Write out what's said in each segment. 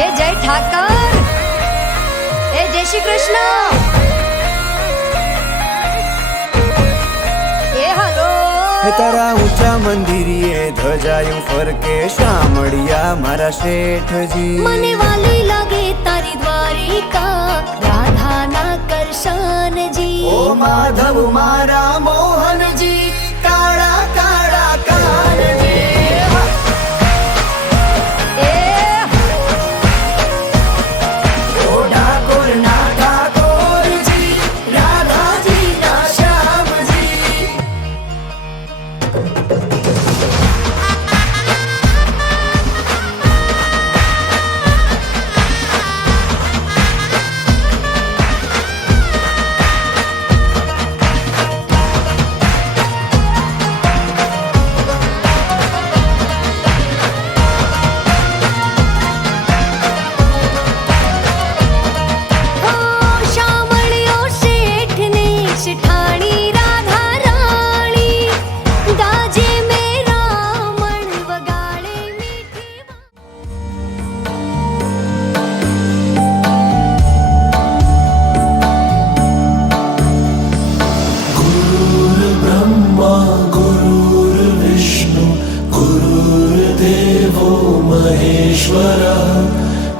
એ જય ઠાકર, એ જય શ્રી કૃષ્ણ, એ હલો. તારા ઊંચા મંદિરીએ ધજાયું ફરકે શામળિયા મારા શેઠજી. મને વાલી લાગે તારી દ્વારિકા રાધાના કરશનજી. ઓ માધવ મારા મોહનજી કાળા કાળા કાનજી.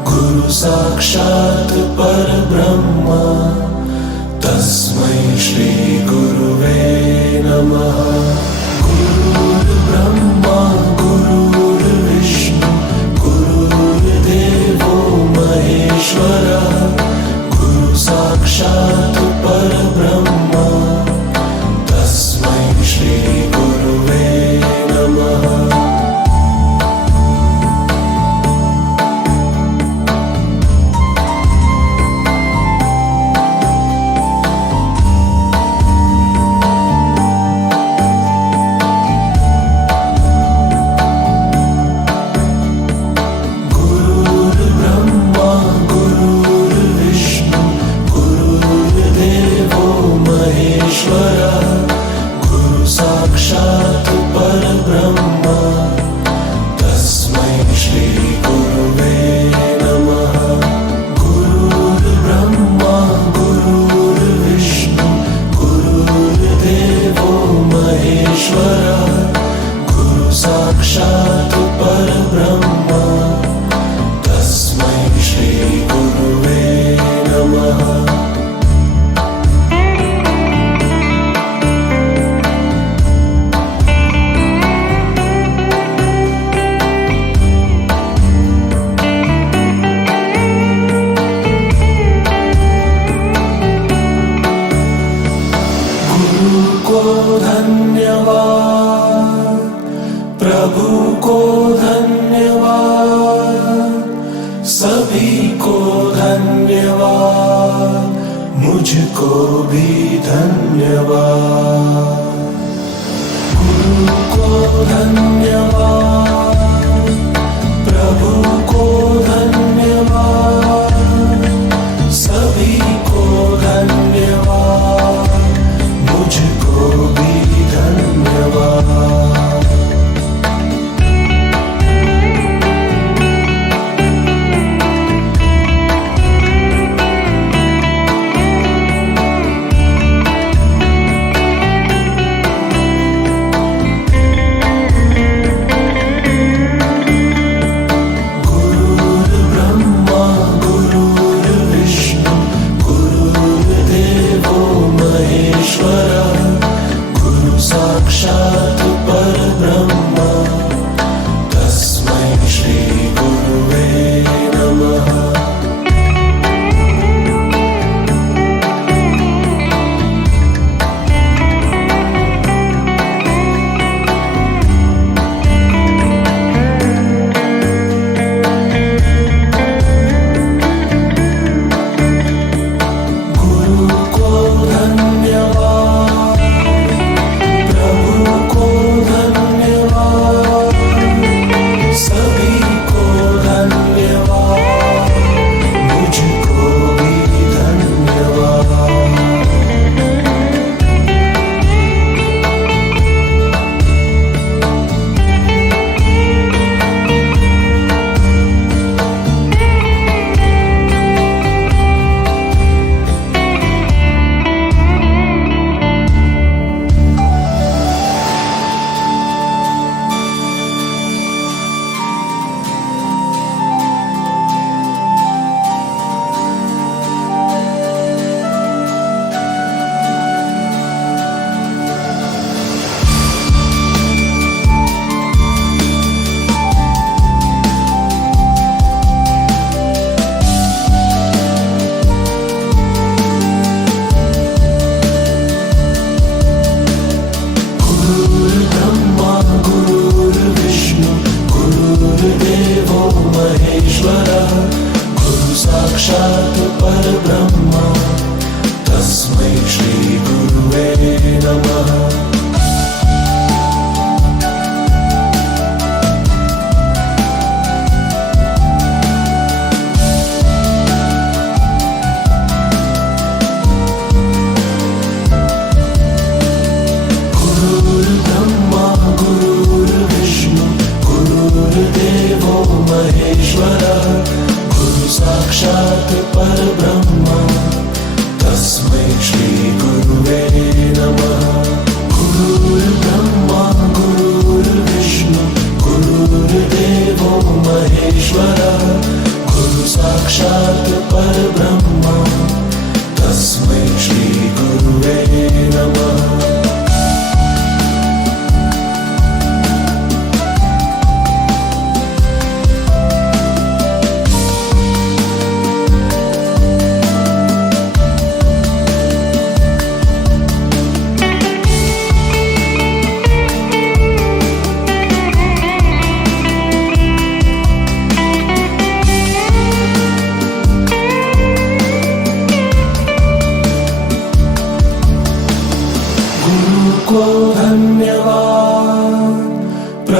गुरु साक्षात् परब्रह्म तस्मै श्री गुरुवे नमः. गुरुर्ब्रह्मा गुरुर्विष्णु गुरुर्देवो महेश्वरः गुरु साक्षात् परब्रह्म तस्मै श्री गुरुवे नमः. प्रभु को धन्यवाद, सभी को धन्यवाद, मुझको भी धन्यवाद. गुरु को धन्यवाद, प्रभु को धन्यवाद, सभी को धन्यवाद, मुझको भी धन्यवाद.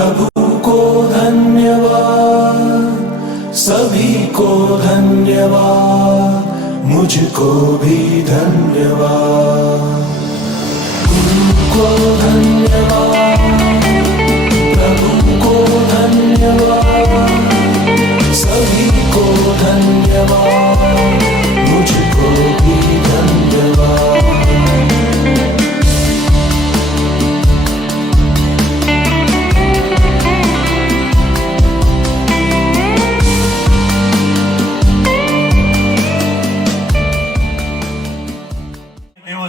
प्रभु को धन्यवाद, सभी को धन्यवाद, मुझको भी धन्यवाद। गुरु को धन्यवाद, प्रभु को धन्यवाद, सभी को धन्यवाद, मुझको भी धन्यवाद।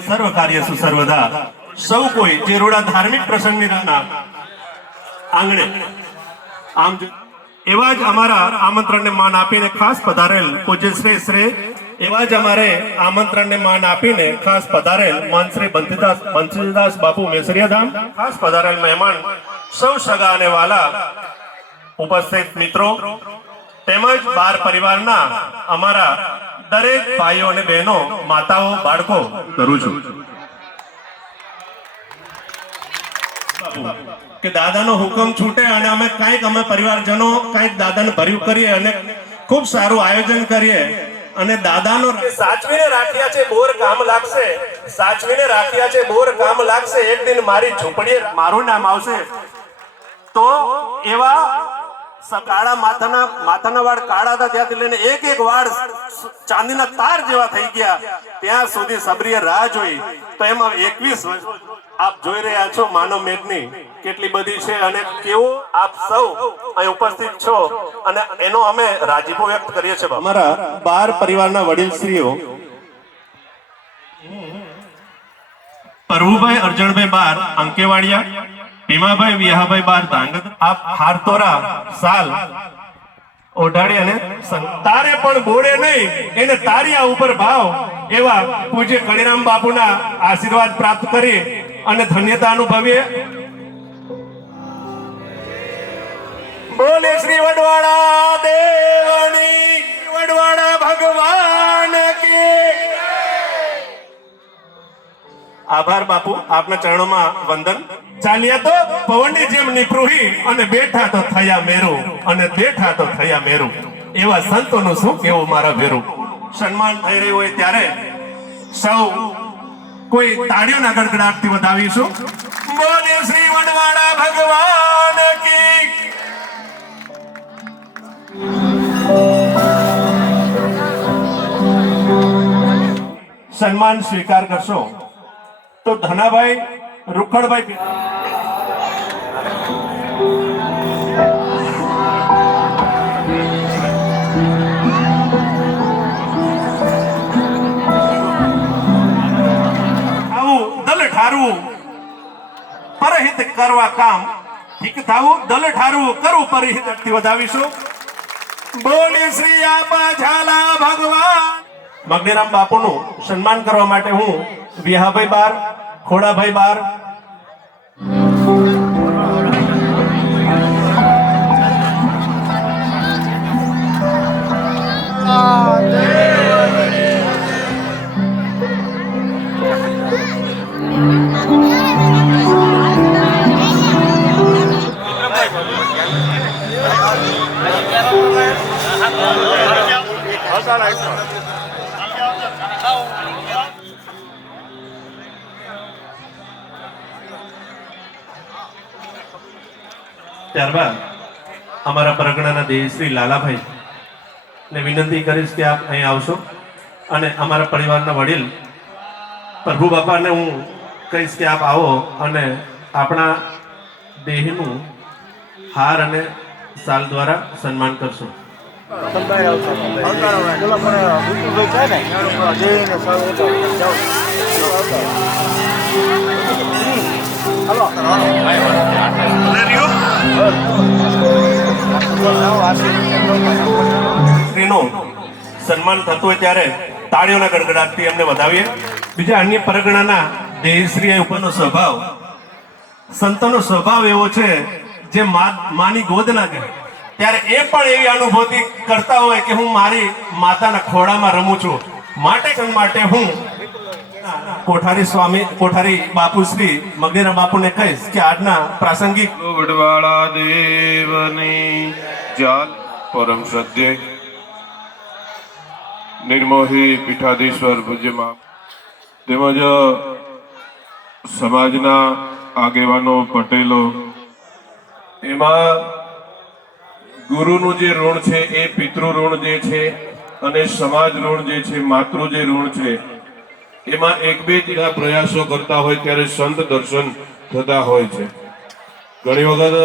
સર્વ કાર્યસુ સર્વદા સૌ કોઈ જે રોડા ધાર્મિક પ્રસંગની આંગણે આમ એવા જ અમારા આમંત્રણને માન આપીને ખાસ પધારેલ પૂજ્ય શ્રી એવા જ અમારે આમંત્રણને માન આપીને ખાસ પધારેલ માન શ્રી બંસીદાસ બાપુ મેસરિયાધામ ખાસ પધારેલ મહેમાન સૌ સગા અને વાલા ઉપસ્થિત મિત્રો તેમજ બાર પરિવારના અમારા દરેક ભાઈઓ અને બહેનો, માતાઓ, બાળકો કરું છું કે દાદાનો હુકમ છૂટે અને અમે પરિવારજનો કંઈક દાદાને ભર્યું કરીએ અને ખૂબ સારું આયોજન કરીએ અને દાદાનો સાચવીને રાખ્યા છે બોર કામ લાગશે, સાચવીને રાખ્યા છે બોર કામ લાગશે, એક દિન મારી ઝૂંપડીએ મારું નામ આવશે. તો એવા કાળા માથાના વાળ કાળા હતા ત્યાંથી લઈને એક વાળ ચાંદીના તાર જેવા થઈ ગયા ત્યાં સુધી સબરીએ રાહ જોઈ. તો એમાં 21 આપ જોઈ રહ્યા છો માનવ મેદની કેટલી બધી છે અને કેવો આપ સૌ અહીં ઉપસ્થિત છો અને એનો અમે રાજીપો વ્યક્ત કરીએ છીએ. અમારા 12 પરિવારના વડીલશ્રીઓ પ્રભુભાઈ અર્જણભાઈ બાર અંકેવાડિયા, ભીમાભાઈ વિહાભાઈ બાર ધાંગધ્રા, આપ હારતોરા સાલ ઓઢાડી અને તારે પણ બોડે નહીં એને તારિયા ઉપર ભાવ એવા પૂજ્ય કણીરામ બાપુના આશીર્વાદ પ્રાપ્ત કરી અને ધન્યતા અનુભવીએ. બોલે શ્રી વડવાડા દેવની, વડવાડા ભગવાન કી. આભાર બાપુ, આપના ચરણોમાં વંદન. ચાલ્યા તો પવનની જેમ નીપરુહી અને બેઠા તો થયા મેરું, અને બેઠા તો થયા મેરું. એવા સંતોનું શું કેવું મારા ભેરું. સન્માન થઈ રહ્યું હોય ત્યારે સૌ કોઈ તાળીઓના ગડગડાટથી વધાવીશું. બોલે શ્રી વડવાડા ભગવાન કી. સન્માન સ્વીકાર કરશો તો ધનાભાઈ રૂખડભાઈ આવું દલ ઠારવું પરહિત કરવા કામ ઠીક થાવું દલ ઠારવું કરવું પરહિત થી વધાવીશું. બોલે શ્રી આપા ઝાલા ભગવાન. મગનીરામ બાપુનું સન્માન કરવા માટે હું વિહાભાઈ બાર, ખોડાભાઈ બાર, ત્યારબાદ અમારા પરગણાના દેવશ્રી લાલાભાઈ ને વિનંતી કરીશ કે આપ અહીં આવશો અને અમારા પરિવારના વડીલ પ્રભુ બાપાને હું કહીશ કે આપ આવો અને આપણા દેહનું હાર અને સાલ દ્વારા સન્માન કરશો. સ્ત્રીનું સન્માન થતું હોય ત્યારે તાળીઓના ગડગડાટથી એમને વધાવીએ. બીજા અન્ય પરગણાના દેહશ્રી ઉપરનો સ્વભાવ, સંતોનો સ્વભાવ એવો છે જે માની ગોદ લાગે ત્યારે એ પણ એવી અનુભૂતિ કરતા હોય કે હું મારી માતાના ખોળામાં રમું છું. માટે હું કોઠારી સ્વામી કોઠારી બાપુ શ્રી મગનેરા બાપુને કહીશ કે આજના પ્રાસંગિક વડવાળા દેવની જાલ પરમ શ્રદ્ધેય નિર્મોહી પીઠાધીશ્વર પૂજ્યમાં તેમજ સમાજના આગેવાનો પટેલો, એમાં ગુરુનું જે ઋણ છે એ પિતૃ ઋણ જે છે અને સમાજ ઋણ જે છે, માતૃ જે ઋણ છે, એમાં એક બે જણા પ્રયાસો કરતા હોય ત્યારે સંત દર્શન થતા હોય છે. ઘણી વખત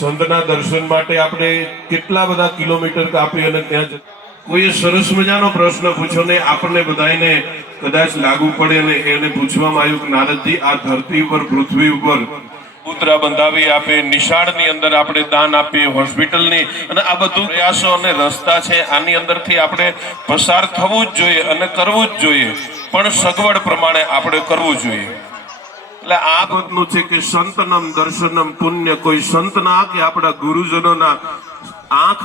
સંતના દર્શન માટે આપણે કેટલા બધા કિલોમીટર કાપી અને ત્યાં કોઈએ સરસ મજાનો પ્રશ્ન પૂછ્યો ને આપણને બધાને કદાચ લાગુ પડે અને એને પૂછવામાં આવ્યું કે નારદજી, આ ધરતી ઉપર પૃથ્વી ઉપર પુત્ર બંધાવી આપે, નિશાળની અંદર આપણે દાન આપીએ, હોસ્પિટલની, અને આ બધું પ્રયાસો અને રસ્તા છે, આની અંદરથી આપણે પસાર થવું જ જોઈએ અને કરવું જ જોઈએ, પણ સગવડ પ્રમાણે આપણે કરવું જોઈએ. એટલે આ બધું છે કે સંતનમ દર્શનમ પુણ્ય, કોઈ સંતના કે આપણા ગુરુજનોના આંખ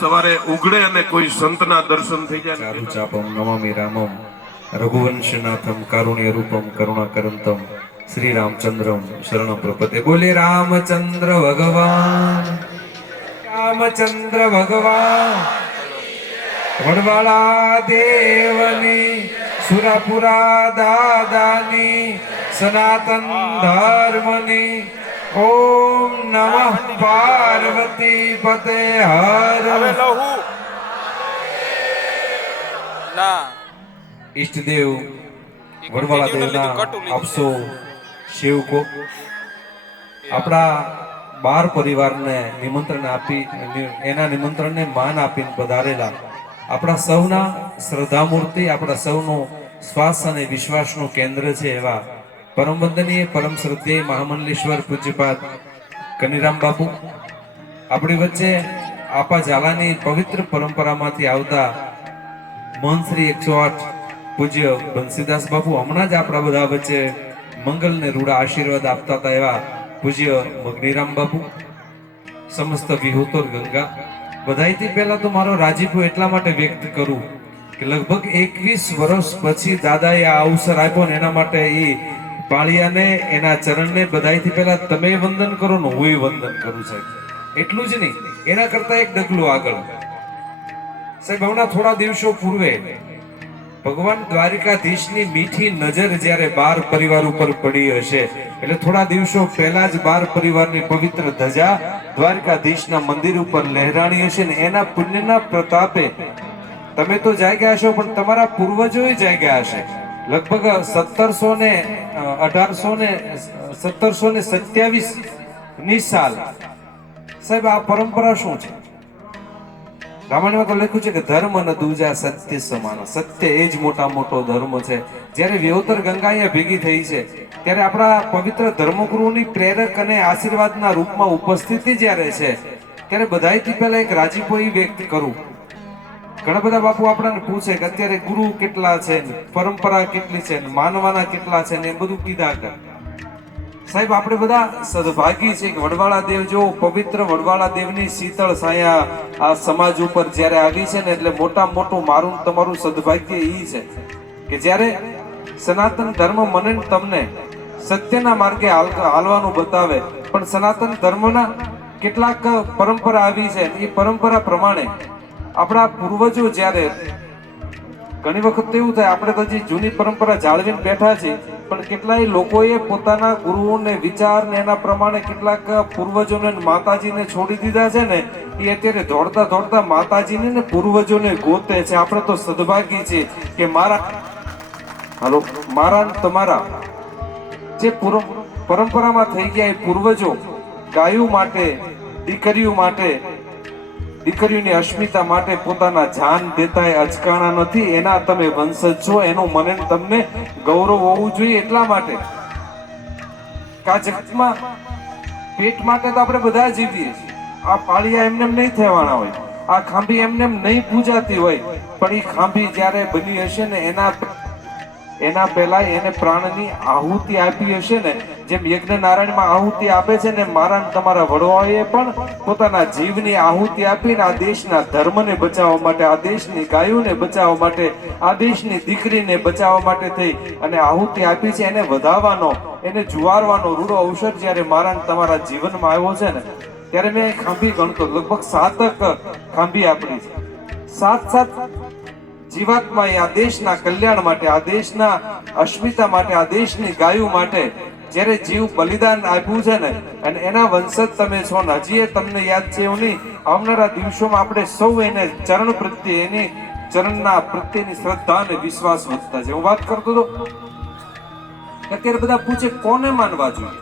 સવારે ઉગડે અને કોઈ સંતના દર્શન થઈ જાય. ચારુચાપમ નમામિ રામમ રઘુવંશનાથમ કારુણ્ય રૂપમ કરુણાકરંતમ શ્રી રામચંદ્રમ શરણ પ્રપતે. બોલે રામચંદ્ર ભગવાન, રામચંદ્ર ભગવાન, વડવાળા દેવની, સુરાપુરા દાદાની, સનાતન ધર્મની. ઓમ નમઃ પાર્વતી પતે હર. ઈષ્ટદેવ વડવાળા દેવના આપસો સેવકો આપણા બાર પરિવારને નિમંત્રણ આપી, એના નિમંત્રણને માન આપીને પધારેલા આપણા સૌના શ્રદ્ધામૂર્તિ, આપણા સૌનું શ્વાસ અને વિશ્વાસનું કેન્દ્ર છે એવા પરમ વંદનીય પરમ શ્રદ્ધેય મહામંડલેશ્વર પૂજ્યપાદ કનીરામ બાપુ, આપણી વચ્ચે આપા ઝાલાની પવિત્ર પરંપરામાંથી આવતા મહંત શ્રી 108 પૂજ્ય બંસીદાસ બાપુ હમણાં જ આપણા બધા વચ્ચે મંગલ ને રૂડા આશીર્વાદ આપતા હતા એવા પૂજ્ય મગનીરામ બાપુ, સમસ્ત વિહોતર ગંગા. બધાયથી પહેલા તો મારો રાજીપો એટલા માટે વ્યક્ત કરું કે લગભગ 21 વર્ષ પછી દાદાએ આ અવસર આપ્યો ને એના માટે એ પાળિયાને, એના ચરણને બધાયથી પહેલા તમે વંદન કરો ને હું વંદન કરું સાહેબ. એટલું જ નહીં, એના કરતા એક ડગલું આગળ સાહેબ, હમણાં થોડા દિવસો પૂર્વે ભગવાન દ્વારિકાધીશની મીઠી નજર જ્યારે બાર પરિવાર ઉપર પડી હશે, એટલે થોડા દિવસો પહેલા જ બાર પરિવારની પવિત્ર ધજા દ્વારિકાધીશના મંદિર ઉપર લહેરાણી હશે ને એના પુણ્યના પ્રતાપે તમે તો જાગ્યા હશો, પણ તમારા પૂર્વજોએ જાગ્યા હશે. લગભગ 1727 ની સાલ સાહેબ. આ પરંપરા શું છે? રામાયણમાં તો લખ્યું છે કે ધર્મ ન દૂજા સત્ય સમાન. સત્ય એ જ મોટા મોટો ધર્મ છે. જ્યારે વિહોતર ગંગા અહીંયા ભેગી થઈ છે ત્યારે આપણા પવિત્ર ધર્મગુરુની પ્રેરક અને આશીર્વાદના રૂપમાં ઉપસ્થિતિ જ્યારે છે ત્યારે બધાયથી પહેલા એક રાજીપો વ્યક્ત કરું. ઘણા બધા બાપુ આપણને પૂછે કે અત્યારે ગુરુ કેટલા છે, પરંપરા કેટલી છે, માનવાના કેટલા છે ને એ બધું કીધા કર. સાહેબ આપણે બધા સદભાગી છે કે વડવાળા દેવ જો પવિત્ર વડવાળા દેવની શીતળ છાયા આ સમાજ ઉપર જ્યારે આવી છે ને, એટલે મોટા મોટું મારું તમારું સદભાગ્ય એ છે કે જ્યારે સનાતન ધર્મ મને તમને સત્યના માર્ગે હાલવાનું બતાવે, પણ સનાતન ધર્મના કેટલાક પરંપરા આવી છે, એ પરંપરા પ્રમાણે આપણા પૂર્વજો જ્યારે ઘણી વખત એવું થાય આપણે તો હજી જૂની પરંપરા જાળવીને બેઠા છીએ, પણ કેટલાય લોકોએ પોતાના ગુરુઓને વિચાર ને એના પ્રમાણે કેટલાક પૂર્વજોને માતાજીને છોડી દીધા છે ને, એ અત્યારે દોડતા દોડતા માતાજીને ને પૂર્વજોને ગોતે છે. આપણે તો સદભાગી છીએ કે મારા તમારા જે પરંપરામાં થઈ ગયા એ પૂર્વજો ગાયો માટે, દીકરીઓ માટે, દીકરીઓની અસ્મિતા માટે પોતાના જાન દેતા એ અચકાણા નથી. એના તમે વંશજ છો, એનું મને તમને ગૌરવ હોવું જોઈએ. એટલા માટે આ જગતમાં પેટ માટે તો આપણે બધા જીવીએ છીએ. આ પાળિયા એમને નહીં થવાના હોય, આ ખાંભી એમને નહીં પૂજાતી હોય, પણ એ ખાંભી જ્યારે બની હશે ને એના એના પહેલા એને પ્રાણની આહુતિ આપી હશે ને, જેમ યજ્ઞ નારાયણમાં આહુતિ આપે છે ને, મારા ને તમારા વડવાઓએ પણ પોતાના જીવની આહુતિ આપીને આ દેશના ધર્મને બચાવવા માટે, આ દેશની ગાયોને બચાવવા માટે, આ દેશની દીકરીને બચાવવા માટે થઈ અને આહુતિ આપી છે. એને વધાવવાનો, એને જુવારવાનો રૂડો અવસર જ્યારે મારા ને તમારા જીવનમાં આવ્યો છે ને, ત્યારે મેં ખાંભી ગણતો, લગભગ 7 ખાંભી આપણી છે. 7 જીવાત્મા આ દેશના કલ્યાણ માટે, આ દેશના અસ્મિતા માટે, આ દેશની ગાયો માટે જ્યારે જીવ બલિદાન આપ્યું છે ને, અને એના વંશજ તમે છો ને, હજી એ તમને યાદ છે એવું નહીં, આવનારા દિવસોમાં આપણે સૌ એને ચરણ પ્રત્યે, એની ચરણના પ્રત્યેની શ્રદ્ધા અને વિશ્વાસ વધતા છે. હું વાત કરતો હતો અત્યારે બધા પૂછે કોને માનવા જોઈએ,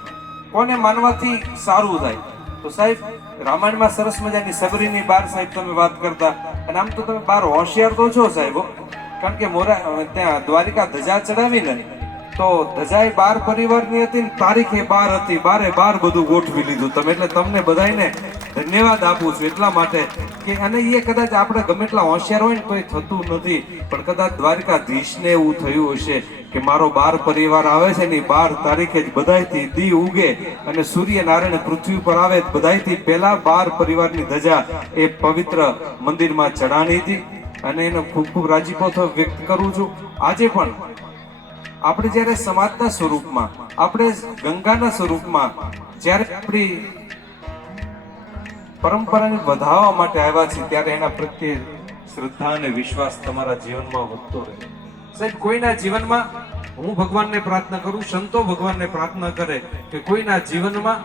કોને માનવાથી સારું થાય, તો સાહેબ રામાયણમાં સરસ મજાની સબરીની બાર સાહેબ તમે વાત કરતા, અને આમ તો તમે બાર હોશિયાર તો છો સાહેબ, કારણ કે ત્યાં દ્વારિકા ધજા ચડાવી ને, તો ધજાએ 12 પરિવારની હતી ને તારીખે 12 હતી, 12 બધું ગોઠવી લીધું તમે, એટલે તમને બધાને ધન્યવાદ આપું છું એટલા માટે કે, અને એ કદાચ આપણે ગમે એટલા હોશિયાર હોય ને તો એ થતું નથી, પણ કદાચ દ્વારિકાધીશને એવું થયું હશે કે મારો 12 પરિવાર આવે છે ને, 12 તારીખે જ બધાયથી દી ઉગે અને સૂર્યનારાયણ પૃથ્વી પર આવે, બધાયથી પહેલા 12 પરિવારની ધજા એ પવિત્ર મંદિરમાં ચડાણી હતી, અને એનો ખૂબ ખૂબ રાજીપો વ્યક્ત કરું છું. આજે પણ આપણે જ્યારે સમાજના સ્વરૂપમાં, આપણે ગંગાના સ્વરૂપમાં જ્યારે આપણી પરંપરાને વધારવા માટે આવ્યા છીએ, ત્યારે એના પ્રત્યે શ્રદ્ધા અને વિશ્વાસ તમારા જીવનમાં વધતો રહે. સાહેબ કોઈના જીવનમાં, હું ભગવાનને પ્રાર્થના કરું, સંતો ભગવાનને પ્રાર્થના કરે કે કોઈના જીવનમાં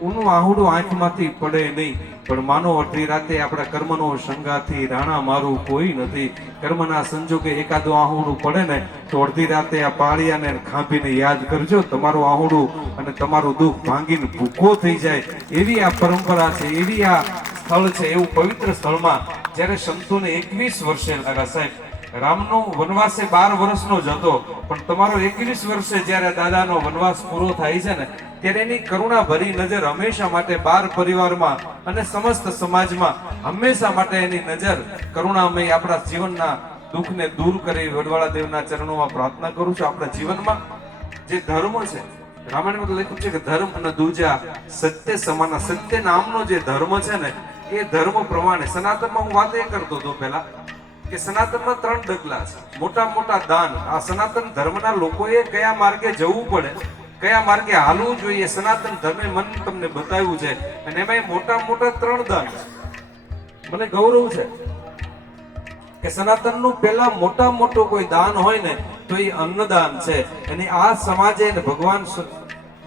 ઊનું આહુડું આંખમાંથી પડે નહીં, પણ માનો અડધી રાતે આપણા કર્મનો સંગાથી રાણા મારું કોઈ નથી, કર્મના સંજોગે એકાદું આહુડું પડે ને તો અડધી રાતે આ પાળિયાને ખાંભીને યાદ કરજો, તમારું આહુડું અને તમારું દુઃખ ભાંગીને ભૂખો થઈ જાય. એવી આ પરંપરા છે, એવી આ સ્થળ છે. એવું પવિત્ર સ્થળમાં જ્યારે સંતોને 21 વર્ષે લાગ્યા સાહેબ, રામનો વનવાસ 12 વર્ષનો જ હતો, પણ તમારો 21 વર્ષે જ્યારે દાદાનો વનવાસ પૂરો થાય છે ને, ત્યારે એની કરુણા ભરી નજર હંમેશા માટે 12 પરિવારમાં અને સમસ્ત સમાજમાં હંમેશા માટે એની નજર કરુણામય આપણા જીવનના દુઃખને દૂર કરી વડવાળા દેવના ચરણોમાં પ્રાર્થના કરું છું. આપણા જીવનમાં જે ધર્મ છે, રામાયણમાં લખ્યું છે કે ધર્મ અને દૂજા સત્ય સમાન, સત્ય નામનો જે ધર્મ છે ને, એ ધર્મ પ્રમાણે સનાતનમાં હું વાત એ કરતો હતો પહેલા કે સનાતનમાં 3 ડગલા છે, મોટા મોટા દાન. આ સનાતન ધર્મના લોકોએ કયા માર્ગે જવું પડે, કયા માર્ગે હાલવું જોઈએ, સનાતન ધર્મે મને તમને બતાવ્યું છે, અને એમાં મોટા મોટા 3 દાન છે. મને ગૌરવ છે કે સનાતનનું પહેલા મોટા મોટો કોઈ દાન હોય ને તો એ અન્નદાન છે. અને આ સમાજે ભગવાન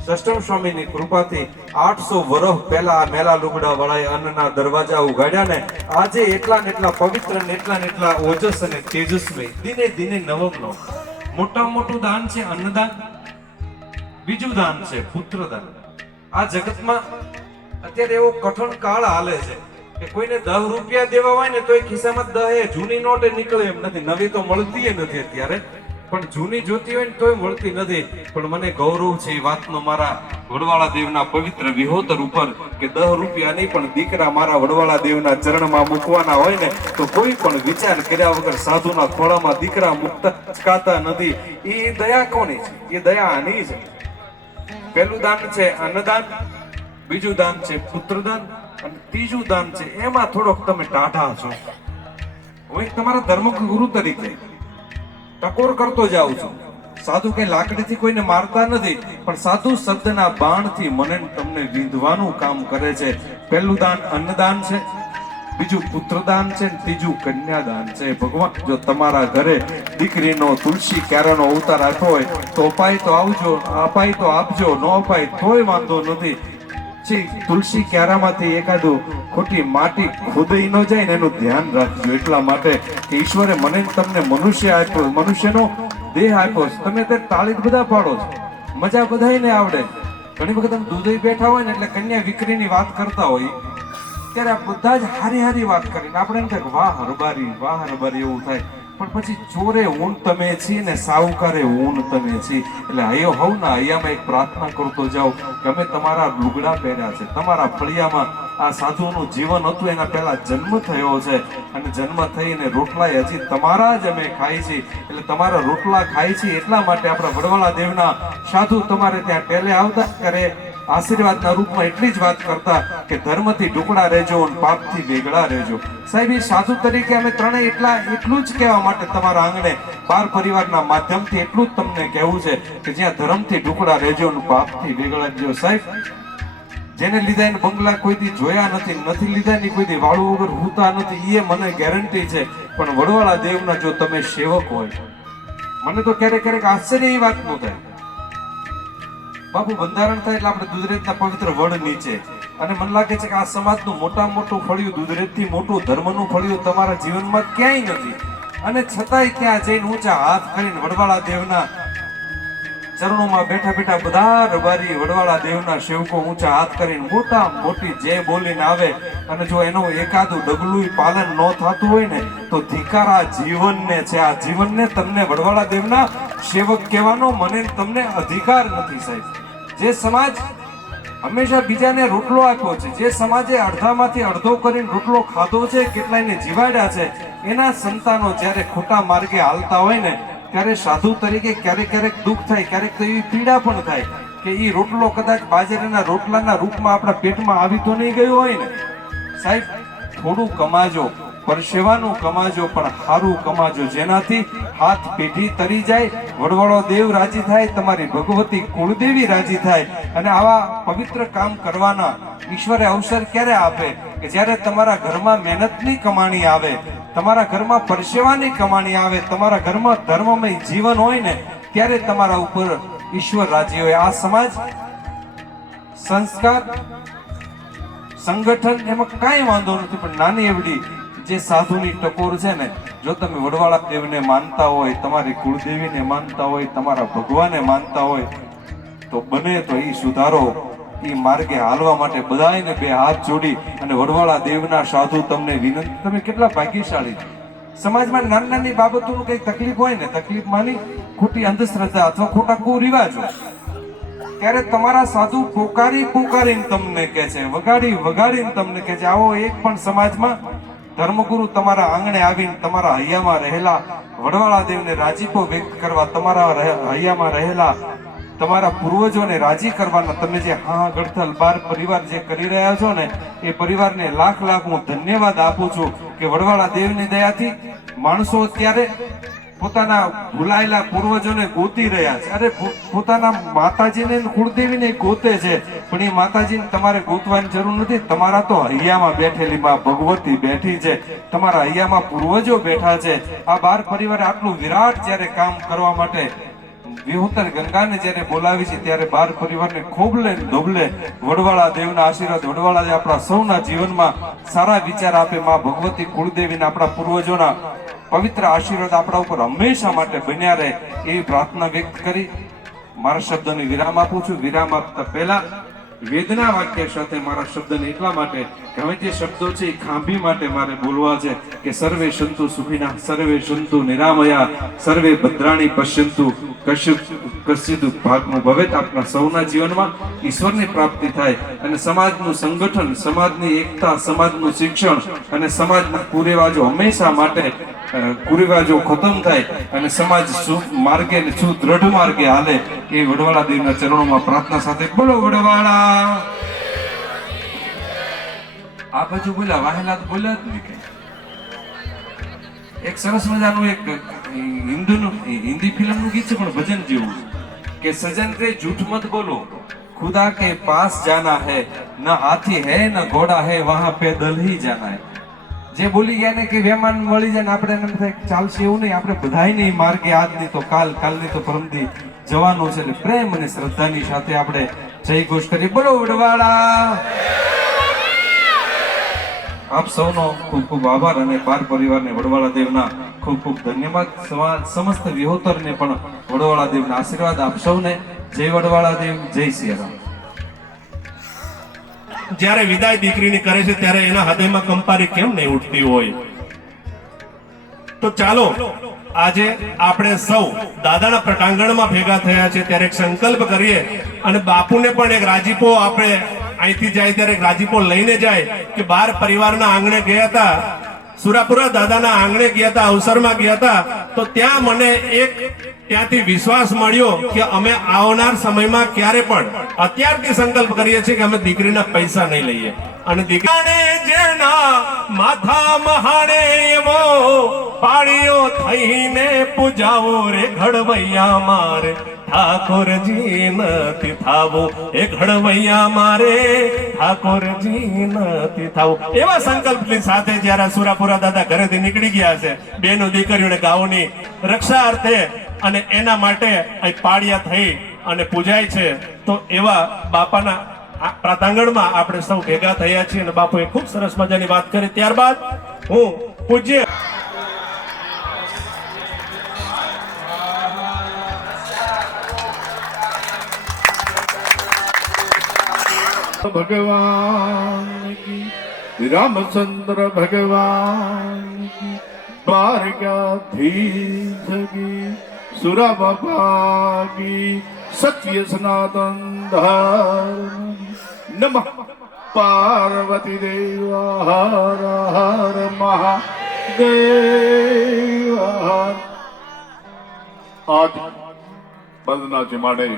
સષ્ટમ સ્વામીની કૃપાથી 800 વર્ષ પહેલા આ મેલા લુગડા વાળાએ અન્નના દરવાજા ઉગાડ્યા ને, આજે એટલા ને એટલા પવિત્ર ને એટલા ઓજસ અને તેજસ્વી, દિને દિને નવમનો મોટા મોટું દાન છે અન્નદાન. બીજું દાન છે પુત્રદાન. આ જગતમાં અત્યારે એવો કઠણ કાળ હાલે છે કે કોઈને 10 રૂપિયા દેવા હોય ને તો એ ખિસ્સામાં 10 જૂની નોટે નીકળે એમ નથી, નવી તો મળતી નથી અત્યારે, પણ જૂની જોતી હોય ને તોય મળતી નથી. પણ મને ગૌરવ છે એ વાતનો મારા વડવાળા દેવના પવિત્ર વિહોતર ઉપર કે 10 રૂપિયા નહીં, પણ દીકરા મારા વડવાળા દેવના ચરણમાં મૂકવાના હોય ને તો કોઈ પણ વિચાર કર્યા વગર સાધુના ખોળામાં દીકરા મૂકતા નથી. એ દયા કોની છે? એ દયા આની છે. પહેલું દાન છે અન્નદાન, બીજું દાન છે પુત્રદાન, અને ત્રીજું દાન છે, એમાં થોડોક તમે ટાઢા છો. હું એક તમારા ધર્મગુરુ તરીકે ટકોર કરતો જાઉં છું. સાધુ કઈ લાકડીથી કોઈને મારતા નથી, પણ સાધુ શબ્દના બાણથી મને તમને વિંધવાનું કામ કરે છે. પહેલું દાન અન્નદાન છે, બીજું પુત્રદાન છે, ત્રીજું કન્યાદાન છે. ભગવાન જો તમારા ઘરે દીકરીનો તુલસી ક્યારાનો અવતાર આપ્યો હોય તો અપાય તો આવજો, અપાય તો આપજો, ન અપાય તોય વાંધો નથી. તુલસી ક્યારામાંથી એકાદું ખોટી માટી ખોદાઈ ન જાય ને એનું ધ્યાન રાખજો. એટલા માટે કે ઈશ્વરે મને તમને મનુષ્ય આપ્યો, મનુષ્યનો દેહ આપ્યો. તમે તે તાળી બધા પાડો છો, મજા બધાને આવડે. ઘણી વખત તમે દૂધઈ બેઠા હોય ને એટલે કન્યા વિક્રીની વાત કરતા હોય ત્યારે આ બધા જ હારી હારી વાત કરીને આપણે એમ થાય વાહ હરબારી એવું થાય. પણ પછી ચોરે ઊન તમે છી ને સાહુકારે ઊન તમે છી. એટલે હૈયો હોવ ને હૈયામાં એક પ્રાર્થના કરતો જાઓ કે અમે તમારા લુગડા પહેર્યા છે, તમારા ફળિયામાં આ સાધુનું જીવન હતું એના પહેલા જન્મ થયો છે અને જન્મ થઈને રોટલા હજી તમારા જ અમે ખાઈ છીએ, એટલે તમારા રોટલા ખાઈ છીએ એટલા માટે આપણા વડવાળા દેવના સાધુ તમારે ત્યાં ટેલે આવતા ત્યારે આશીર્વાદના રૂપમાં એટલી જ વાત કરતા કે ધર્મથી ઢુકડા રહેજો અને પાપથી વેગળા રહેજો. સાહેબ એ સાધુ તરીકે અમે ત્રણેય એટલું જ કહેવા માટે તમારા આંગણે બાર પરિવારના માધ્યમથી એટલું જ તમને કહેવું છે કે જ્યાં ધર્મથી ઢુકડા રહેજો અને પાપથી વેગળા રહેજો. સાહેબ જેને લીધા એને બંગલા કોઈથી જોયા નથી લીધા ની કોઈથી વાળું વગર હુતા નથી, એ મને ગેરંટી છે. પણ વડવાળા દેવના જો તમે સેવક હોય, મને તો ક્યારેક આશ્ચર્ય એ વાત ન થાય. બાપુ બંધારણ થાય એટલે આપણે દુધરેજના પવિત્ર વડ નીચે, અને મને લાગે છે કે આ સમાજનું મોટામાં મોટું ફળિયું, દુધરેજથી મોટું ધર્મનું ફળિયું તમારા જીવનમાં ક્યાંય નથી. અને છતાંય ત્યાં જઈને ઊંચા હાથ કરીને વડવાળા દેવના ચરણોમાં બેઠા બેઠા બધા રબારી વડવાળા દેવના સેવકો ઊંચા હાથ કરીને મોટા મોટી જે બોલીને આવે, અને જો એનું એકાદું ડગલું પાલન ન થતું હોય ને તો ધિકાર આ જીવનને છે. આ જીવનને તમને વડવાળા દેવના સેવક કહેવાનો મને તમને અધિકાર નથી. સાહેબ જે સમાજ હંમેશા બીજાને રોટલો આપ્યો છે, જે સમાજે અડધામાંથી અડધો કરીને રોટલો ખાધો છે, કેટલાયને જીવાડ્યા છે, એના સંતાનો જ્યારે ખોટા માર્ગે હાલતા હોય ને ત્યારે સાધુ તરીકે ક્યારેક દુઃખ થાય, ક્યારેક તો એવી પીડા પણ થાય કે એ રોટલો કદાચ બાજરાના રોટલાના રૂપમાં આપણા પેટમાં આવી તો નહીં ગયો હોય ને. સાહેબ થોડું કમાજો, પરસેવાનું કમાજો, પણ સારું કમાજો, જેનાથી હાથ પેઢી તરી જાય, વડવાળો દેવ રાજી થાય, તમારી ભગવતી કુળદેવી રાજી થાય. અને આવા પવિત્ર કામ કરવાના ઈશ્વરે અવસર ક્યારે આપે કે જ્યારે તમારા ઘરમાં મહેનતની કમાણી આવે, તમારા ઘરમાં પરસેવાની કમાણી આવે, તમારા ઘરમાં ધર્મમય જીવન હોય ને ત્યારે તમારા ઉપર ઈશ્વર રાજી હોય. આ સમાજ સંસ્કાર સંગઠન એમાં કાંઈ વાંધો નથી, પણ નાની એવડી જે સાધુની ટકોર છે ને, જો તમે વડવાળા દેવને માનતા હોય, તમારી કુળદેવીને માનતા હોય, તમારા ભગવાનને માનતા હોય, તો બને તો એ સુધારો, એ માર્ગે હાલવા માટે બધાને બે હાથ જોડી અને વડવાળા દેવના સાધુ તમને વિનંતી. તમે કેટલા ભાગ્યશાળી. સમાજમાં નાની નાની બાબતોનું કઈ તકલીફ હોય ને, તકલીફ માની ખોટી અંધશ્રદ્ધા અથવા ખોટા કુરિવાજો, ત્યારે તમારા સાધુ પોકારીને તમને કહે છે, વગાડીને તમને કહે છે, આવો એક પણ સમાજમાં ધર્મગુરુ તમારા આંગણે આવીને તમારા હૈયામાં રહેલા વડવાળા દેવને રાજીપો વ્યક્ત કરવા, તમારા હૈયામાં રહેલા તમારા પૂર્વજોને રાજી કરવાના તમે જે હા ગળથલ બાર પરિવાર જે કરી રહ્યા છો ને, એ પરિવારને લાખ હું ધન્યવાદ આપું છું કે વડવાળા દેવની દયાથી માણસો અત્યારે પોતાના ભૂલાયેલા પૂર્વજોને ગોતી રહ્યા છે. અરે પોતાના માતાજીને કુળદેવીને ગોતે છે, પણ એ માતાજીને તમારે ગોતવાની જરૂર નથી. તમારા તો હૈયામાં બેઠેલી માં ભગવતી બેઠી છે, તમારા હૈયામાં પૂર્વજો બેઠા છે. આ બાર પરિવારે આટલું વિરાટ જ્યારે કામ કરવા માટે વિહોતર ગંગાને જ્યારે બોલાવી છે, ત્યારે બાર પરિવારને ખોબલે ધોબલે વડવાળા દેવના આશીર્વાદ, વડવાળા આપણા સૌના જીવનમાં સારા વિચાર આપે. માં ભગવતી કુળદેવીને આપણા પૂર્વજોના પવિત્ર આશીર્વાદ આપણા ઉપર હંમેશા માટે બન્યા રહે એવી પ્રાર્થના વ્યક્ત કરી મારા શબ્દોને વિરામ આપું છું. વિરામ આપતા પહેલા વેદના વાક્ય સાથે મારા શબ્દને એટલા માટે કે હવે જે શબ્દો છે એ ખાંભી માટે મારે બોલવા છે કે સર્વે સંતુ સુખિના, સર્વે સંતુ નિરામયા, સર્વે ભદ્રાણી પશ્યંતુ કશ્ચિદ ભાગનું ભવેત. આપણા સૌના જીવનમાં ઈશ્વરની પ્રાપ્તિ થાય અને સમાજનું સંગઠન, સમાજની એકતા, સમાજનું શિક્ષણ અને સમાજના કુરિવાજો હંમેશા માટે કુરિવાજો ખતમ થાય અને સમાજ માર્ગે સુદ્રઢ માર્ગે હાલે એ વડવાળા દેવના ચરણોમાં પ્રાર્થના સાથે બોલો વડવાળા. આ બાજુ બોલ્યા, વાહેલા તો બોલ્યા જ નહીં. એક સરસ મજાનું એક હિન્દી ફિલ્મનું ગીત છે પણ ભજન જેવું કે સજન રે झूठ मत बोलो, खुदा के पास जाना है, न हाथी है न घोड़ा है, वहां पैदल ही जाना है. જે બોલી ગયા ને કે વેમાન મળી જાય ને આપણે એમ થાય ચાલશે એવું નહીં, આપણે બધાય માર્ગે આજની તો કાલની તો પરમદી જવાનું છે. એટલે પ્રેમ અને શ્રદ્ધાની સાથે આપણે જય ઘોષ કરીએ, બોલો વડવાળા. આપ સૌનો ખૂબ ખૂબ આભાર અને બાર પરિવારને વડવાળા દેવના ખૂબ ખૂબ ધન્યવાદ. સમસ્ત વિહોતરને પણ વડવાળા દેવના આશીર્વાદ. આપ સૌને જય વડવાળા દેવ, જય સિયારામ. જ્યારે વિદાય દીકરીની કરે છે ત્યારે એના હૃદયમાં કંપારી કેમ નહીં ઉઠતી હોય? તો ચાલો આજે આપણે સૌ દાદાના પ્રટાંગણમાં ભેગા થયા છે ત્યારે એક સંકલ્પ કરીએ અને બાપુને પણ એક રાજીપો આપણે અહીંથી જાય ત્યારે રાજીપો લઈને જાય કે બાર પરિવારના આંગણે ગયા હતા, સુરાપુરા દાદાના આંગણે ગયા હતા, અવસરમાં ગયા હતા, તો ત્યાં મને એક ત્યાંથી વિશ્વાસ મળ્યો કે અમે આવનાર સમયમાં ક્યારે પણ અત્યારથી સંકલ્પ કરીએ છીએ કે અમે દીકરીના પૈસા નહીં લઈએ. અને દીકરાને જેના માથા મહાણે એવો પાણીઓ થઈને પૂજાવો રે ઘડવૈયા મારે ઠાકોરજી નથી થાવું, એ ઘડવૈયા મારે ઠાકોરજી નથી થાવું. એવા સંકલ્પની સાથે જ્યારે સુરાપુરા દાદા ઘરેથી નીકળી ગયા છે બેનો દીકરીઓને ગાઉની રક્ષા અર્થે અને એના માટે અહીં પાળિયા થઈ અને પૂજાય છે, તો એવા બાપાના પ્રાંગણમાં આપણે સૌ ભેગા થયા છીએ અને બાપુએ ખૂબ સરસ મજાની વાત કરી. ત્યારબાદ હું પૂજ્ય भगवान की, रामचंद्र भगवान की, द्वारकाधीश की, सुरा बाबा की, सत्य सनातन धर्म नमः पार्वती देवा हर हर महादेव. आज बंदना जमाड़े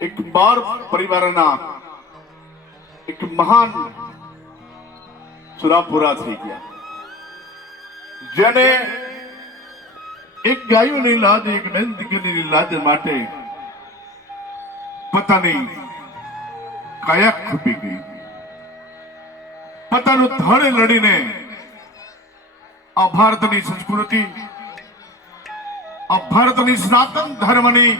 एक बार परिवारना एक महान સુરાપુરા થઈ ગયા, જેને એક ગાયોની લાજ, એક દીકરીની લાજ માટે પોતાની કાયા ખૂપી ગઈ, પોતાનું ધડ લડીને આ ભારતની સંસ્કૃતિ, આ ભારતની સનાતન ધર્મની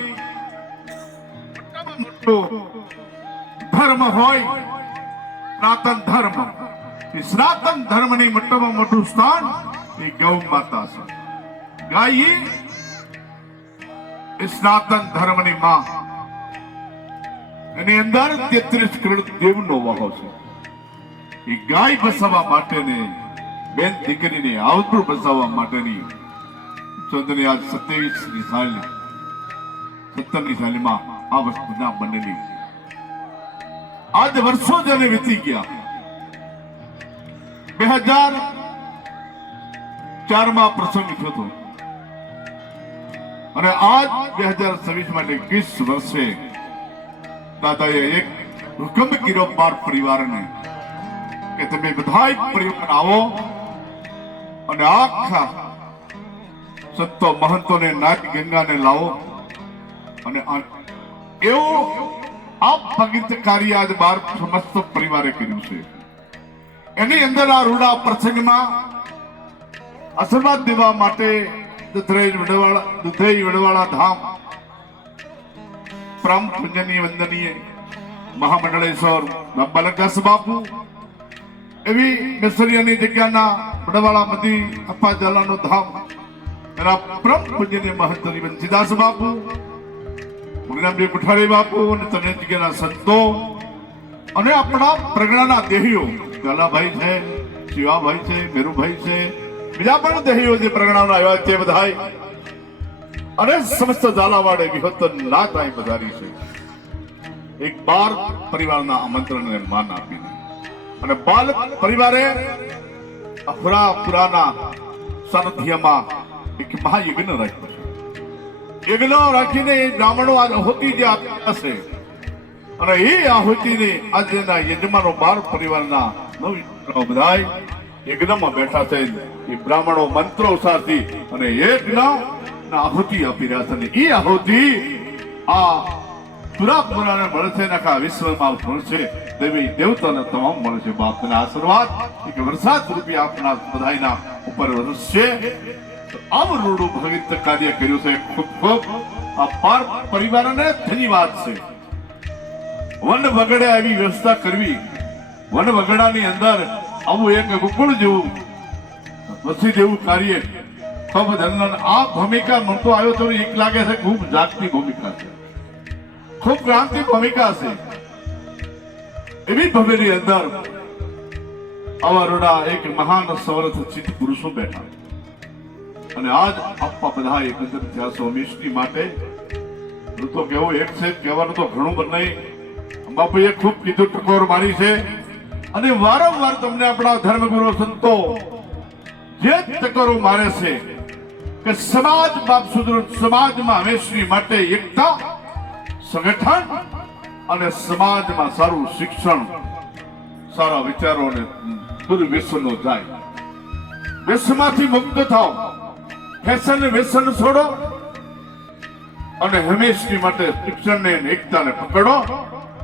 ધર્મ હોય સનાતન ધર્મ, એ સનાતન ધર્મની મોટામાં મોટું સ્થાન એ ગૌ માતા છે. ગાય એ સનાતન ધર્મની માં, એની અંદર 33 કરોડ દેવનો વાહો છે. એ ગાય બસાવવા માટેને, બેન દીકરીને આવતું બસાવવા માટેની ચંદ્રની આજ 27મી સાલ 17મી સાલમાં આ વસ્તુ ના બનેલી. આજ વર્ષો જેને વીતી ગયા, 2004માં પ્રસંગ થયો અને આજ 2026 માટે 21 વર્ષે દાદાએ એક હુકમ કર્યો બાર પરિવારને કે તમે બધાય પરિવાર આવો અને આખા સંતો મહંતોને નાગ ગંગાને લાવો. અને એવું આ ભગીરથ કાર્ય આજ બાર સમસ્ત પરિવારે કર્યું છે. એની અંદર આ રૂડા પ્રસંગમાં આશીર્વાદ દેવા માટે દુધઈ વડવાળા ધામ પરમ પૂજનીય વંદનીય મહામંડળેશ્વર બાલકદાસ બાપુ, એવી મેસરિયાની જગ્યાના વડવાળા મંદિર અપ્પા ઝાલાનો ધામ એના પરમ પૂજનીય મહંતની વંશીદાસ બાપુ, મુનિરામજી કુઠારી બાપુ અને તને જગ્યાના સંતો અને આપણા પ્રગણાના દેહીઓ ઝાલાભાઈ છે, શિવાભાઈ છે, મેરુભાઈ છે, બીજા પણ દેહીઓ જે પ્રગણાના આવ્યા તે બધાય અને સમસ્ત ઝાલાવાડે વિહોતન નાથ અહીં પધારી છે. એક બાર પરિવારના આમંત્રણને માન આપીને અને બાલ પરિવારે પુરાના સાનિધ્યમાં એક મહાયજ્ઞ રાખ્યો છે. યજ્ઞ રાખીને એ બ્રાહ્મણો આહુતિ જે આપ્યા છે અને એ આહુતિને આજના યજમાનો બાર પરિવારના બધાય યજ્ઞમાં બેઠા છે. એ બ્રાહ્મણો મંત્રો ઉચ્ચારતી અને યજ્ઞ આહુતિ આપી રહ્યા છે. એ આહુતિ આ સુરાપુરાને મળે છે, આખા વિશ્વમાં મળશે, દેવી દેવતાને તમામ મળે છે. બાપના આશીર્વાદ એક વરસાદ રૂપી આપના બધાયના ઉપર વરસશે. આવું રૂડું ભગીરથ કાર્ય કર્યું છે. ખૂબ ખૂબ આ પાર પરિવારને ધન્યવાદ છે. વન વગડે આવી વ્યવસ્થા કરવી, વન વગડાની અંદર આવું એક ગુકુળ જેવું વસી જેવું કાર્ય ખૂબ ધન્ય. આ ભૂમિકા મને તો આવ્યો તો એક લાગે છે ખૂબ જાગતી ભૂમિકા છે, ખૂબ ક્રાંતિ ભૂમિકા છે. એવી ભવ્યની અંદર આવા રોડા એક મહાન સવરથ ચિત્ત પુરુષો બેઠા અને આજ આપવા બધા એકત્ર થયા છો. મિષ્ટી માટે તો કેવું એક છે, કહેવાનું તો ઘણું પણ નહીં. બાપુએ ખૂબ કીધું, ટકોર મારી છે અને વારંવાર તમને આપણા ધર્મગુરુ સંતો જે ટકોરો મારે છે કે સમાજ બાપ સુધરો, સમાજમાં હંમેશની માટે એકતા, સંગઠન અને સમાજમાં સારું શિક્ષણ, સારા વિચારો અને દુર્વ્યસનો જાય. વ્યસનમાંથી મુક્ત થાઓ, ફેશન વ્યસન છોડો અને હંમેશની માટે શિક્ષણને અને એકતાને પકડો,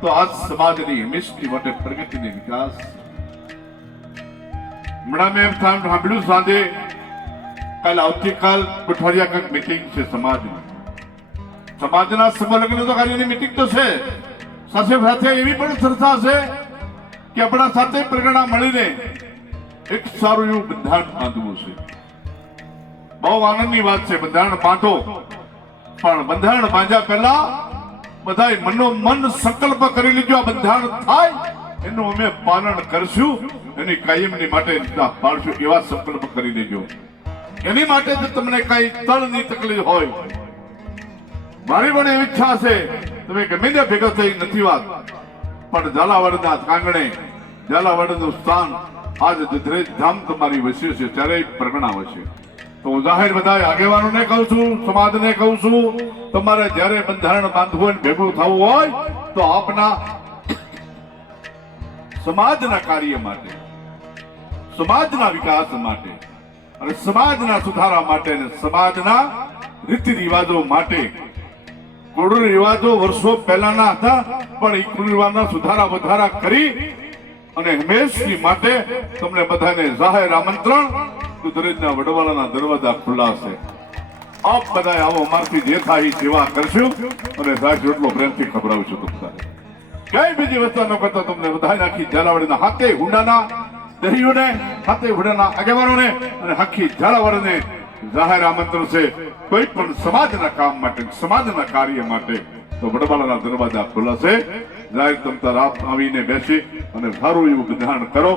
તો આજ સમાજની હંમેશની માટે પ્રગતિને વિકાસ. હમણાં મેં સાંભળ્યું સાંજે કાલ આવતીકાલ પઠવાડિયા કંઈક મીટિંગ છે સમાજની. સમાજના સમલગ્ન તો કાર્યની મીટિંગ તો છે, સાથે સાથે એવી પણ ચર્ચા છે કે આપણા સાથે પ્રગણા મળીને એક સારું એવું બંધારણ બાંધવું છે. બહુ આનંદની વાત છે, બંધારણ બાંધો, પણ બંધારણ બાંધ્યા પહેલા બધાય મનોમન સંકલ્પ કરી લીધો આ બંધારણ થાય એનું અમે પાલન કરશું, એની કાયમની માટે પાડશું, એવા સંકલ્પ કરી લેજો. એની માટે જો તમને કઈ તળની તકલીફ હોય, મારી પણ એવી ઈચ્છા છે, તમે ગમે તે ભેગા થઈ નથી વાત, પણ ઝાલાવાડના કાંગણે, ઝાલાવાડનું સ્થાન આજ દધરેજ ધામ તમારી વસ્યું છે, ત્યારે પ્રગણા વસે. તો હું જાહેર બધા આગેવાનોને કહું છું, સમાજને કહું છું, તમારે જ્યારે બંધારણ બાંધવું હોય, ભેગું થવું હોય, તો આપના સમાજના કાર્ય માટે, સમાજના વિકાસ માટે અને સમાજના સુધારા માટે અને સમાજના રીતિ રિવાજો માટે, કુળ રિવાજો વર્ષો પહેલાના હતા, પણ એ કુળ રિવાજના સુધારા વધારા કરી અને હંમેશની માટે તમને બધાને જાહેર આમંત્રણ, દરેકના વડવાળાના દરવાજા ખુલ્લા છે. આપ બધા આવો, અમારથી જે થાય એ સેવા કરશું અને સાહેબ એટલો પ્રેમથી ખબરાવશું. તમને કઈ બીજી વસ્તુ ન કરતા તમને બધા નાખી ઝાલાવાડના હાથે હુંડાના દહીઓને, હાથે હુંડાના આગેવાનોને અને આખી ઝાલાવાડને જાહેર આમંત્રણ છે કોઈ પણ સમાજના કામ માટે, સમાજના કાર્ય માટે, તો વડવાળાના દરવાજા ખુલ્લા છે. જાહેર તમતાર આપ આવીને બેસી અને સારું એવું બંધારણ કરો.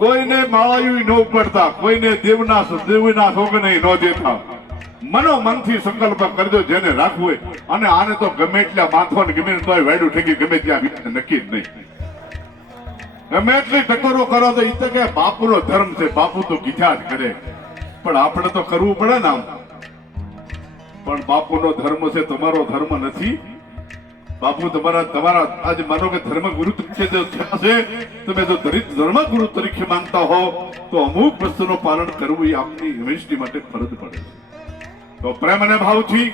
કોઈને માળાયું ન ઉપડતા, કોઈને દેવના સોગને ન દેતા, મનોમનથી સંકલ્પ કરજો જેને રાખવું હોય. અને આને તો ગમે એટલા માથો ને ગમે તોય વાયડું ઠેકી ગમે ત્યાં નક્કી જ નહીં. ગમે એટલી ટકોરો કરો તો એ તો કે બાપુનો ધર્મ છે, બાપુ તો કીધા જ કરે, પણ આપણે તો કરવું પડે ને આમ. પણ બાપુનો ધર્મ છે, તમારો ધર્મ નથી. બાપુ તમારા આજે માનો કે ધર્મગુરુ તરીકે જો થયા છે, તમે જો ધર્મગુરુ તરીકે માનતા હો, તો અમુક વસ્તુનું પાલન કરવું એ આપની હંમેશની માટે ફરજ પડે. તો પ્રેમ અને ભાવથી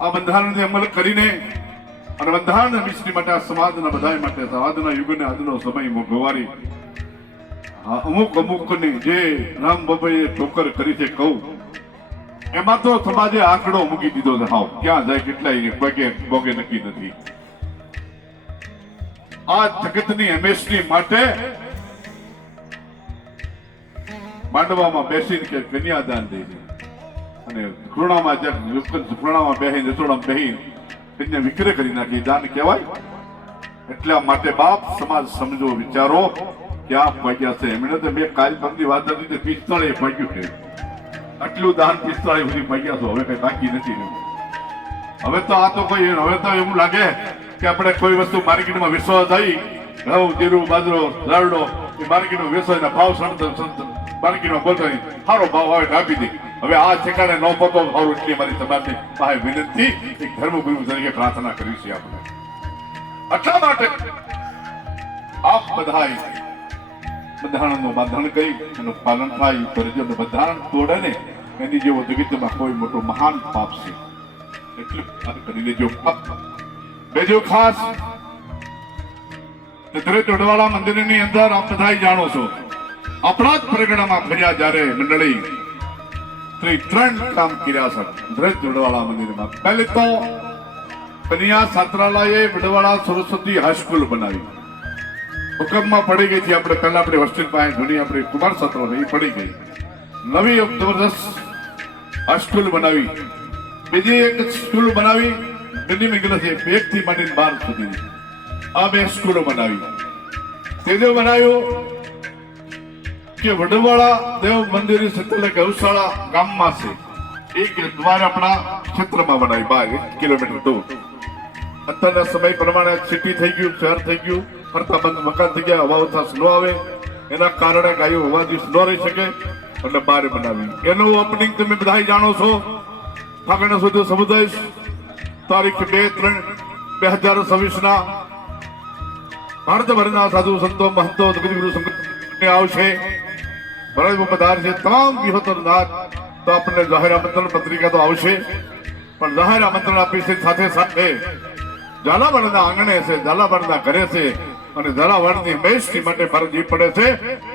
આ બંધારણને અમલ કરીને અને બંધારણ હંમેશની માટે આ સમાજના બધા માટે, સમાજના યુગને આજનો સમય મોંઘવારી અમુકની જે રામ બાબાએ ઠોકર કરી છે કહું, એમાં તો સમાજે આંકડો મૂકી દીધો છે. હાવ ક્યાં જાય, કેટલાય ભોગે નક્કી નથી. આ જગતની હંમેશની માટે માંડવામાં બેસીને કે કન્યાદાન દઈને અને ખૂણામાં બેહીને રસોડામાં બેહીને કન્યા વિક્રય કરી નાખી, દાન કહેવાય. એટલા માટે બાપ સમાજ સમજો, વિચારો ક્યાં પહોંચ્યા છે. એમણે તો મેં કાર્યક્રમની વાત હતી, 45 પહોંચ્યું છે. આટલું દાન 45 સુધી પહોંચ્યા છો, હવે કઈ બાકી નથી. હવે તો આ તો કોઈ, હવે તો એવું લાગે કે આપણે કોઈ વસ્તુ માર્કેટમાં વેચવા થઈ, ઘઉં, જીરું, બાજરો, રાવડો, એ માર્કેટમાં વેચવાના ભાવ માર્કેટમાં બોલતા સારો ભાવ આવે તો આપી દે. હવે આ ઠેકાણે ન પતો સારું, એટલે મારી તમારી પાસે વિનંતી, એક ધર્મગુરુ તરીકે પ્રાર્થના કરી છે આપણે. એટલા માટે આપ બધાએ બંધારણનું બાંધણ કરી એનું પાલન થાય, ફરજો બંધારણ તોડે ને એની જેવો જગતમાં કોઈ મોટો મહાન પાપ છે, એટલું કરી લેજો. બીજું ખાસ દરેક વડવાળા મંદિરની અંદર આપ બધા જાણો છો, આપણા જ પરગણામાં ફર્યા જ્યારે મંડળી 3 કામ કર્યા છે દરેક વડવાળા મંદિરમાં. પહેલે તો કન્યા છાત્રાલયે વડવાળા સરસ્વતી હાઈસ્કૂલ બનાવી, હુકમમાં પડી ગઈ હતી. આપણે પહેલા આપણે હોસ્ટેલ પાસે જૂની આપણે કુમાર છાત્રાલય પડી ગઈ. નવી જબરદસ્ત હાઈસ્કૂલ બનાવી, બીજી એક સ્કૂલ બનાવી, દિલ્હી મેં 1 થી માંડીને 12 સુધી આ 2 સ્કૂલો બનાવી. ત્રીજું બનાવ્યું કે વડવાળા દેવ મંદિર એટલે ગૌશાળા ગામમાં છે, એક દ્વાર આપણા ક્ષેત્રમાં બનાવી 12 કિલોમીટર દૂર. અત્યારના સમય પ્રમાણે સિટી થઈ ગયું, શહેર થઈ ગયું, ફરતા બંધ મકાન થઈ ગયા, હવા ઉથાસ ન આવે, એના કારણે ગાયો હવાથી ન રહી શકે એટલે બહાર બનાવી. એનું ઓપનિંગ તમે બધા જાણો છો. ફાગણ સુધી સમુદાય તારીખ 2-3-2026 ભારતભરના સાધુ સંતો મહંતો જગતગુરુ સંઘ આવશે. ભરાજમાં પધારશે તમામ વિહોતરનાથ. તો આપણને જાહેર આમંત્રણ પત્રિકા તો આવશે, પણ જાહેર આમંત્રણ આપી છે સાથે સાથે ઝાલાવાડના આંગણે છે, ઝાલાવાડના ઘરે છે અને ઝાલાવાડની બેસ્ટી માટે ફરજ પડે છે.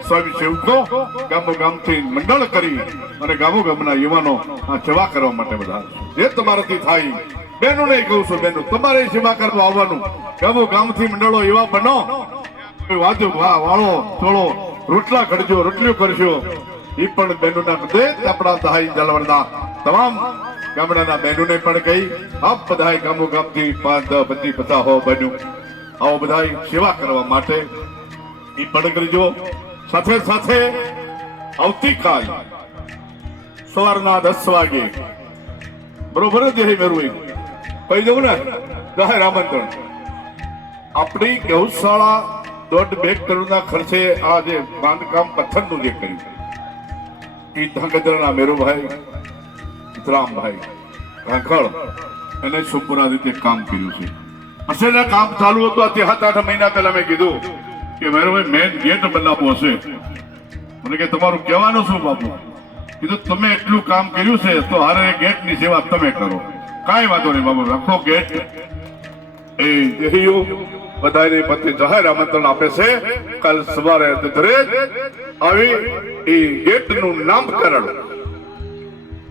સ્વામી સેવકો ગામો ગામથી મંડળ કરી અને ગામો ગામના યુવાનો આ સેવા કરવા માટે બધા જે તમારાથી થાય. બહેનોને કહું છું, બહેનો તમારે સેવા કરવા આવવાનું. ગામો ગામથી મંડળો એવા બનો, વાજો વાળો ચોળો રોટલા કરજો, રોટલીઓ કરજો. એ પણ બહેનોના બધે આપણા સહાય ઝાલાવાડના તમામ ગામડાના બહેનોને પણ કહી આપ બધાય ગામો ગામથી 5-10-25-50 હો બન્યું આવો બધાય સેવા કરવા માટે એ પણ કરજો. સાથે સાથે આવતીકાલ સવારના 10 વાગે બરોબર જ મેરું કહી દઉં ને, જાહેર આમંત્રણ. આપણી ગૌશાળા 1.5 કરોડના ખર્ચે આ જે બાંધકામ પથ્થરનું જે કર્યું એ ધાંગધ્રના મેરુભાઈ રામભાઈ રાંખળ એને સંપૂર્ણ રીતે કામ કર્યું છે. હશેના કામ ચાલુ હતું. આથી 7-8 મહિના પહેલા મેં કીધું કે મેરુભાઈ મેન ગેટ બનાવવો હશે. મને કે તમારું કહેવાનું શું બાપુ? કીધું તમે એટલું કામ કર્યું છે તો હારે ગેટની સેવા તમે કરો. કાંઈ વાંધો નહીં બાબુ, રાખો ગેટ. એ દેહીઓ બધાને પતિ જાહેર આમંત્રણ આપે છે. કાલ સવારે દરેક આવી એ ગેટનું નામકરણ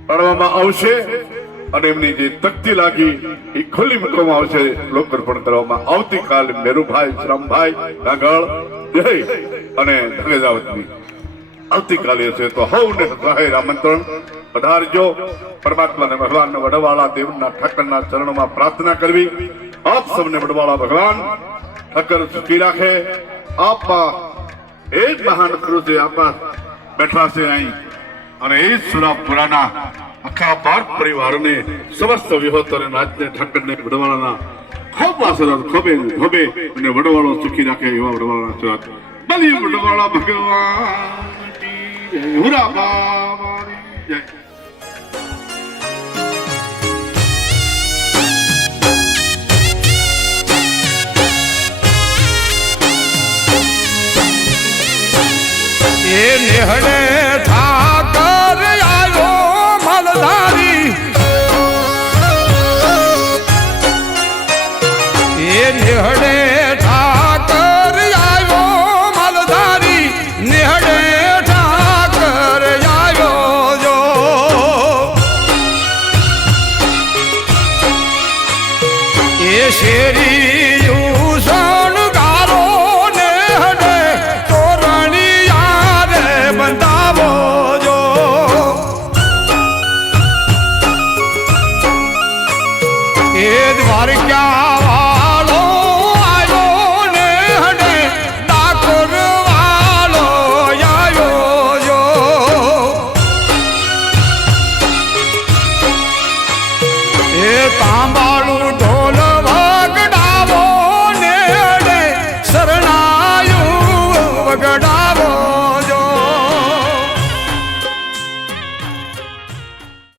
કરવામાં આવશે અને એમની જે તકતી લાગી એ ખુલ્લી મૂકવામાં આવશે, લોકાર્પણ કરવામાં. આવતીકાલે મેરુભાઈ શ્રામભાઈ આગળ જય અને ધનેજાવતની આવતીકાલે છે. તો હવને જાહેર આમંત્રણ પધારજો. પરમાત્માને ભગવાનને વડવાળા દેવના ઠાકરના ચરણોમાં પ્રાર્થના કરવી. આપ સૌને વડવાળા ભગવાન ઠાકર સુખી રાખે. આપા એ જ મહાન પુરુષ છે, આપા બેઠા છે અહીં અને એ સુરાપુરાના આખા ભારત પરિવારને સમસ્ત વિહોતર રાજને ઠાકરને વડવાળાના ખૂબ આશીર્વાદ ખોબે ખોબે અને વડવાળો સુખી રાખે એવા વડવાળાના આશીર્વાદ. બલી વડવાળા ભગવાન હુરા બાવાની જય. એ નેહડે ઠાકર આવ્યો મલધારી, એ નેહડે ઠાકર આવ્યો મલધારી, નેહડે ઠાકર આવ્યો જો. એ શેરી દ્વારકા